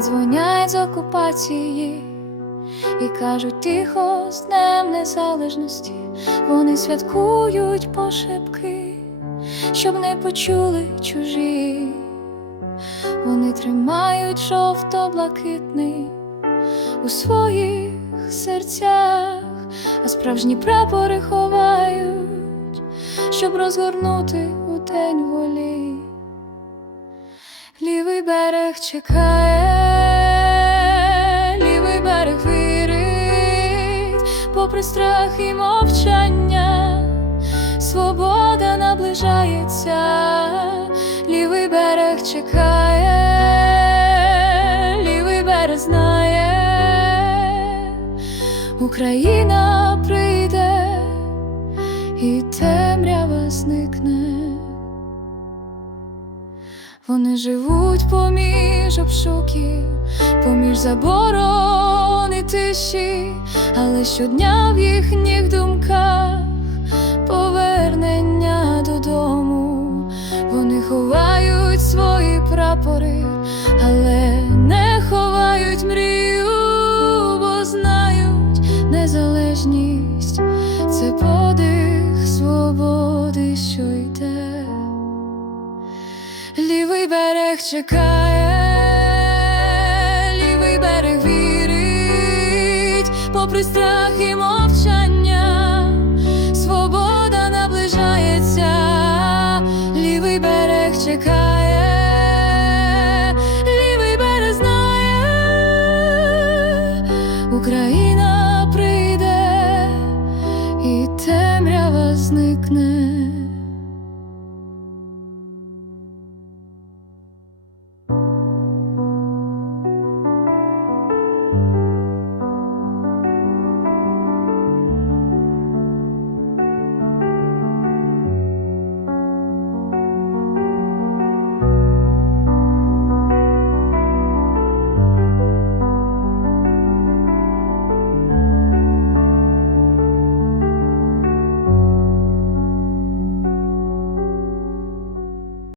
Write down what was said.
Дзвонять з окупації і кажуть тихо з днем незалежності. Вони святкують пошепки, щоб не почули чужі. Вони тримають жовто-блакитний у своїх серцях, а справжні прапори ховають, щоб розгорнути у день волі. Лівий берег чекає, попри страх і мовчання, свобода наближається, лівий берег чекає, лівий берег знає, Україна прийде і темрява зникне. Вони живуть поміж обшуків, поміж заборон і тиші, але щодня в їхніх думках повернення додому. Вони ховають свої прапори, але не ховають мрію, бо знають незалежність це подих свободи, що йде. Лівий берег чекає, попри страх і мовчання, свобода наближається, лівий берег чекає, лівий берег Україна прийде і темрява зникне.